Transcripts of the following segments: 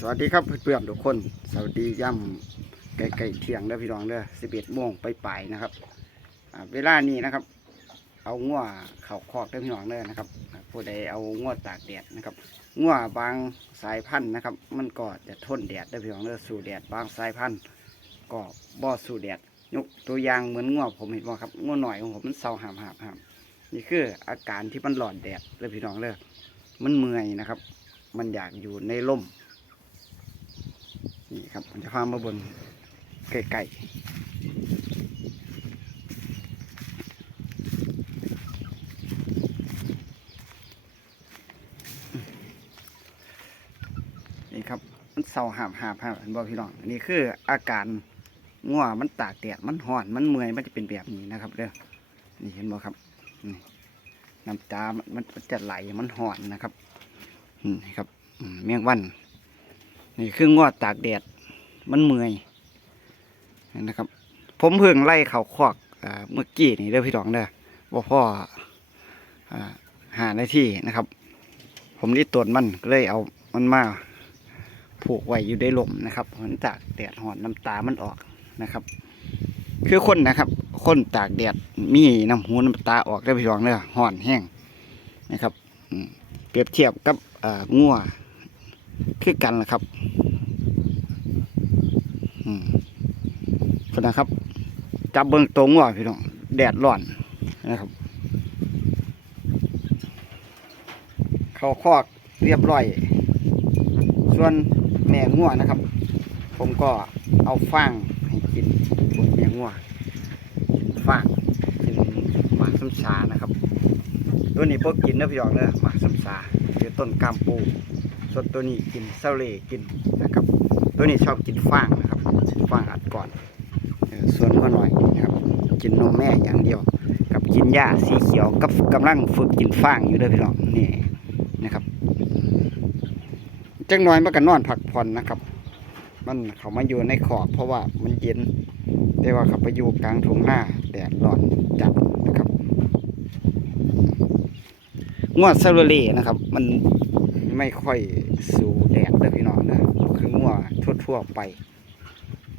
สวัสดีครับเพื่อนๆทุกคน สวัสดีย่ำไก่ๆเที่ยงเด้อพี่น้องเด้อสิบเอ็ดโมงไปปลายนะครับเวลานี้นะครับ เอางัวเข่าคอกเด้อพี่น้องเด้อนะครับผู้ใดเอางัวตากแดดนะครับงัวบางสายพันธุ์นะครับ มันก็จะทนแดดเด้อพี่น้องเด้อสู่แดดบางสายพันธุ์ก็บ่สู่แดดยกตัวอย่างเหมือนงัวผมเห็นว่าครับงัวหน่อยของผมมันเศร้าหามหามหามนี่คืออาการที่มันหลอนแดดเด้อพี่น้องเด้อมันเมื่อยนะครับ มันอยากอยู่ในร่ม นี่ครับผมจะพามาบนไก่นี่ครับ มันเศร้าหามหามหามเห็นบ่พี่น้องอันนี้คืออาการง่วมันตากแดดมันห่อนมันเมื่อยมันจะเป็นแบบนี้นะครับเด้อนี่เห็นบ่ครับนี่น้ำตา มันจะไหลมันห่อนนะครับนี่ครับเมียงวัน นี่คืองวดตากแดด มันเมื่อยนะครับ ผมเพิ่งไล่เขาคอกเมื่อกี้นี่เด้อพี่น้องเด้อว่าพ่ออ่าหาในที่นะครับ ผมรีดตรวจมันก็เลยเอามันมาผูกไว้อยู่ในลมนะครับมันตากแดดหอนน้ำตามันออกนะครับ คือคนนะครับ คนตากแดดมีน้ำหูน้ำตาออกได้พี่น้องเด้อหอนแห้งนะครับเปรียบเทียบกับงัว คือกันล่ะครับอืมคนนะครับ จับเบิ้งตรงว่าพี่น้องแดดร้อนนะครับ เขาคอกเรียบร้อย ส่วนแม่งัวนะครับ ผมก็เอาฟางให้กินบนแม่งัวกินฟางกินหมากซ้ำชานะครับ ตัวนี้พวกกินนะพี่น้องเนอะหมากซ้ำชาคือต้นกามปู ส่วนตัวนี้กินเซาเล่กินนะครับ ตัวนี้ชอบกินฟางนะครับฟางอัดก่อนส่วนก็หน่อยนะครับ กินนมแม่อย่างเดียว กับกินหญ้าสีเขียวกับกำลังฝึกกินฟางอยู่เด้วยพี่น้องนี่นะครับจังน้อยมันก็นอนพักผ่อนนะครับ มันเขามาอยู่ในขอบเพราะว่ามันเย็นแต่ว่าเขาไปอยู่กลางทุ่งหน้าแดดร้อนจัดนะครับงวดซาโรเล่นะครับ มัน ไม่ค่อยสู่แดดนะพี่น้องนะคืองวทั่วๆไป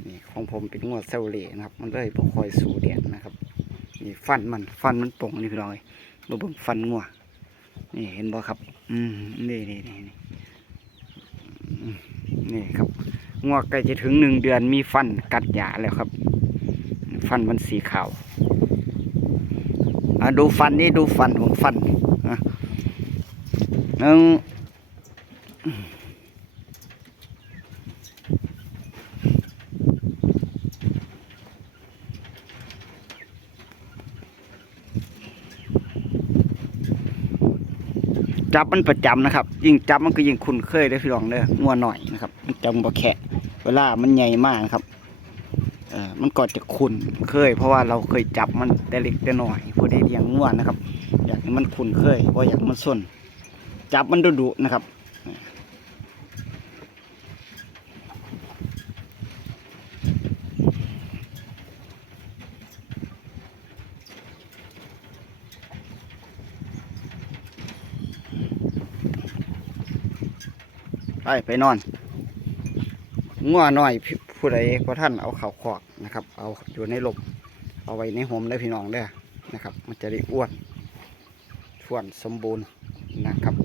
นี่ของผมเป็นงวดซาโรเล่นะครับ มันเลยบ่ค่อยสู่แดดนะครับนี่ฟันมันฟันมันป่งนี่พี่น้องเอ้ยมาเบิ่งฟันงัวนี่เห็นบ่ครับ อืมนี่นี่นี่นี่นี่ครับงัวใกล้จะถึงหนึ่งเดือนมีฟันกัดหยาแล้วครับ ฟันมันสีขาวอะดูฟันนี่ดูฟันของฟันนะหนึ่ง จับมันประจำนะครับ ยิ่งจับมันก็ยิ่งคุ้นเคยได้พี่รองเด้องัวหน่อยนะครับมันจังบ่แขะเวลามันใหญ่มากนะครับเออมันก็จะคุ้นเคย เพราะว่าเราเคยจับมันแต่เล็กแต่น้อยผู้ใดเลี้ยงง่วนนะครับ อยากให้มันคุ้นเคยว่าะอยากมันสนจับมันดุดุๆนะครับ ไปไปนอนง่วหน่อยพี่ผู้ใดพระท่านเอาเข่าขอกนะครับ เอาอยู่ในลมเอาไว้ในห่มได้พี่น้องได้นะครับ มันจะได้อ้วนส่วนสมบูรณ์นะครับ